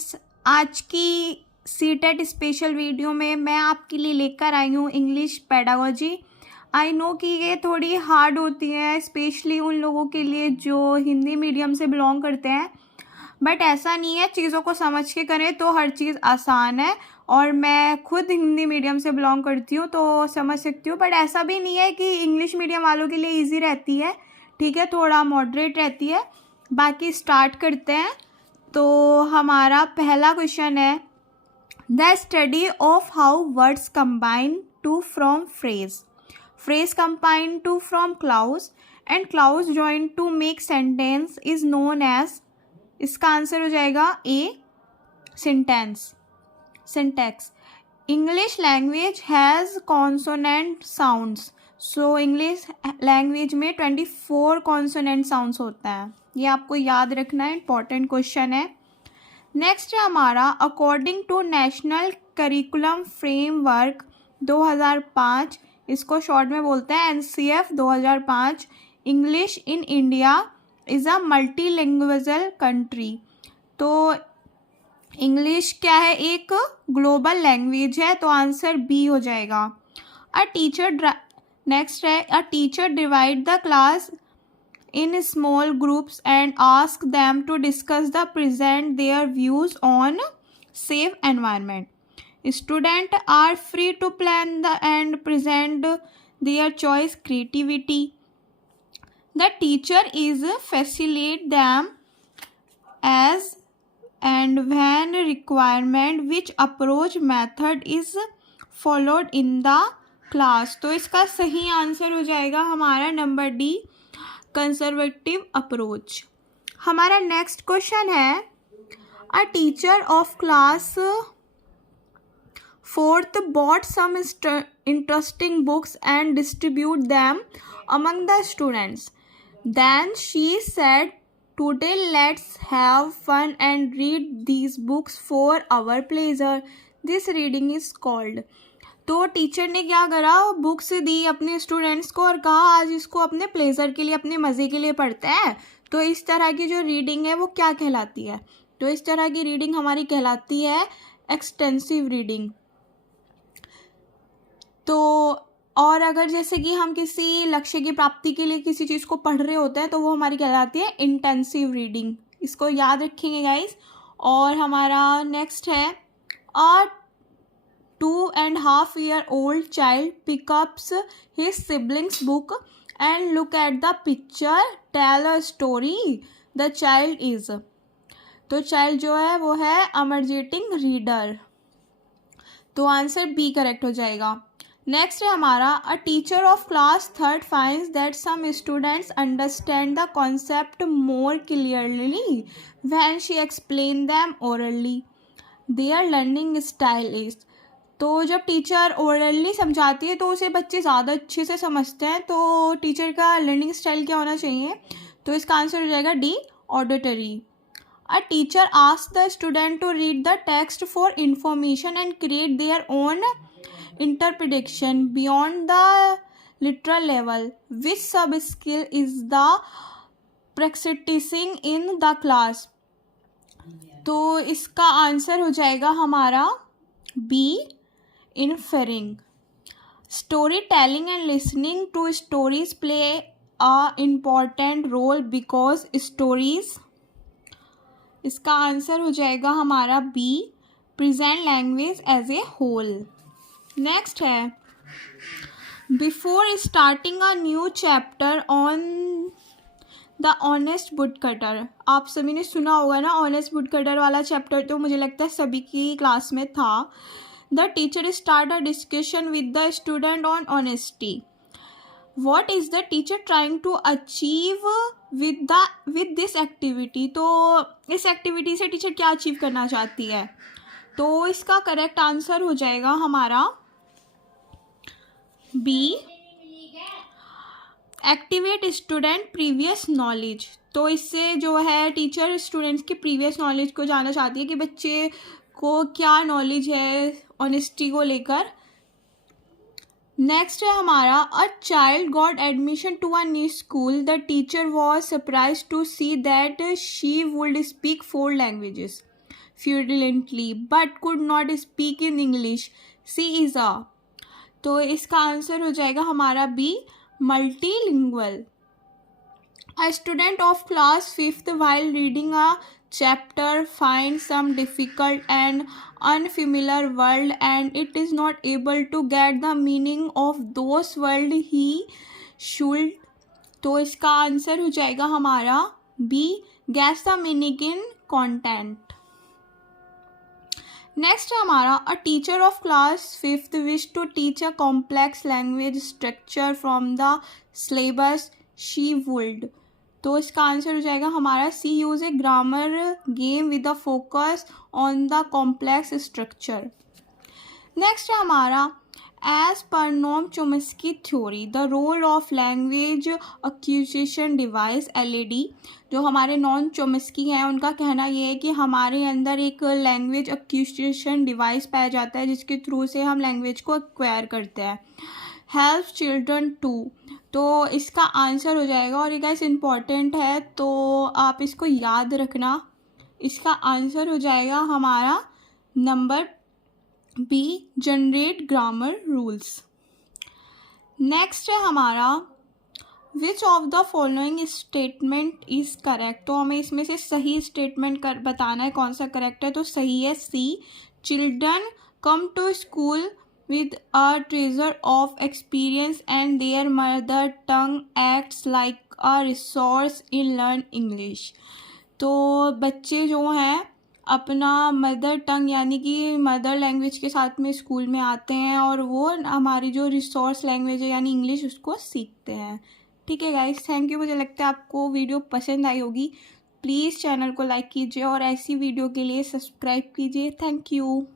Friends, आज की CTET special video में मैं आपके लिए लेकर आई हूँ इंग्लिश पेडागोजी। आई नो कि ये थोड़ी हार्ड होती है, स्पेशली उन लोगों के लिए जो हिंदी मीडियम से बिलोंग करते हैं, बट ऐसा नहीं है। चीज़ों को समझ के करें तो हर चीज़ आसान है। और मैं खुद हिंदी मीडियम से बिलोंग करती हूँ तो समझ सकती हूँ, बट ऐसा भी नहीं है कि इंग्लिश मीडियम वालों के लिए ईजी रहती है। ठीक है, थोड़ा मॉडरेट रहती है। बाकी स्टार्ट करते हैं। तो हमारा पहला क्वेश्चन है, the study of how words combine to from phrase, phrase combine to from clause and clause join to make sentence is known as. इसका आंसर हो जाएगा A, sentence, syntax. English language has consonant sounds, so English language में 24 consonant sounds होता है। ये आपको याद रखना है, इंपॉर्टेंट क्वेश्चन है। नेक्स्ट है हमारा, according to national curriculum framework 2005, इसको शॉर्ट में बोलते हैं NCF 2005, English in India is a multilingual country. तो इंग्लिश क्या है, एक ग्लोबल लैंग्वेज है, तो आंसर बी हो जाएगा। नेक्स्ट है, a teacher divide the class in small groups and ask them to discuss the present their views on safe environment. Students are free to plan and present their choice creativity. The teacher is facilitate them as and when requirement which approach method is followed in the class. तो इसका सही answer हो जाएगा हमारा number D, conservative approach. हमारा next question है, अ teacher of class 4th bought some interesting books and distribute them among the students. Then she said, today let's have fun and read these books for our pleasure. This reading is called. तो teacher ने क्या करा, books दी अपने students को और कहा आज इसको अपने प्लेजर के लिए, अपने मज़े के लिए पढ़ते हैं। तो इस तरह की जो रीडिंग है वो क्या कहलाती है? तो इस तरह की रीडिंग हमारी कहलाती है एक्सटेंसिव रीडिंग। तो और अगर जैसे कि हम किसी लक्ष्य की प्राप्ति के लिए किसी चीज़ को पढ़ रहे होते हैं तो वो हमारी कहलाती है इंटेंसिव रीडिंग। इसको याद रखेंगे गाइस। और हमारा नेक्स्ट है, अ 2.5-year-old child picks up his sibling's book and look at the picture. Tell a story. The child is. तो चाइल्ड जो है वो है अमरजेटिंग रीडर। तो आंसर बी करेक्ट हो जाएगा। नेक्स्ट है हमारा, a teacher of class 3rd finds that some students understand the concept more clearly when she explains them orally. Their learning style is. तो जब टीचर ओरली समझाती है तो उसे बच्चे ज़्यादा अच्छे से समझते हैं। तो टीचर का लर्निंग स्टाइल क्या होना चाहिए? तो इसका आंसर हो जाएगा D, auditory. A teacher asks the student to read the text for information and create their own interpretation beyond the literal level. Which sub skill is the practicing in the class. तो इसका answer हो जाएगा हमारा B, inferring. Storytelling and listening to stories play a important role because stories, इसका answer हो जाएगा हमारा B, present language as a whole. Next है, before starting a new chapter on the honest woodcutter. आप सभी ने सुना होगा ना, ऑनेस्ट वुडकटर वाला चैप्टर तो मुझे लगता है सभी की क्लास में था। The teacher start a discussion with the student on honesty. What is the teacher trying to achieve with this activity. तो इस एक्टिविटी से टीचर क्या अचीव करना चाहती है? तो इसका करेक्ट आंसर हो जाएगा हमारा B, activate student previous knowledge. तो इससे जो है टीचर स्टूडेंट्स की प्रीवियस नॉलेज को जानना चाहती है कि बच्चे को क्या नॉलेज है ऑनेस्टी को लेकर। नेक्स्ट है हमारा, a child got admission to a new school. The teacher was surprise to see that she would speak 4 languages. Fluently but could not speak in English, she is a. तो इसका answer हो जाएगा हमारा B, multilingual. A student of class 5th while reading a chapter finds some difficult and unfamiliar word and it is not able to get the meaning of those words he should। तो इसका answer हो जाएगा हमारा B, guess the meaning in content। Next है हमारा a teacher of class 5th wish to teach a complex language structure from the syllabus she would. तो इसका answer हो जाएगा हमारा C, use a grammar game with a focus on the complex structure. Next है हमारा as per Noam Chomsky theory the role of language acquisition device LED। जो हमारे non Chomsky हैं उनका कहना ये है कि हमारे अंदर एक लैंग्वेज एक्विजिशन डिवाइस पाया जाता है जिसके थ्रू से हम लैंग्वेज को एक्वायर करते हैं। हेल्प चिल्ड्रन टू, तो इसका आंसर हो जाएगा, और ये गाइस इम्पॉर्टेंट है तो आप इसको याद रखना। इसका आंसर हो जाएगा हमारा number B, generate grammar rules. Next है हमारा which of the following statement is correct. तो हमें इसमें से सही स्टेटमेंट बताना है कौन सा करेक्ट है। तो सही है C, children come to school with a treasure of experience and their mother tongue acts like a resource in learn English। तो बच्चे जो हैं अपना मदर टंग यानी कि मदर लैंग्वेज के साथ में स्कूल में आते हैं और वो हमारी जो रिसोर्स लैंग्वेज है यानी इंग्लिश उसको सीखते हैं। ठीक है गाइस, थैंक यू। मुझे लगता है आपको वीडियो पसंद आई होगी। प्लीज़ चैनल को लाइक कीजिए और ऐसी वीडियो के लिए सब्सक्राइब कीजिए। Thank you.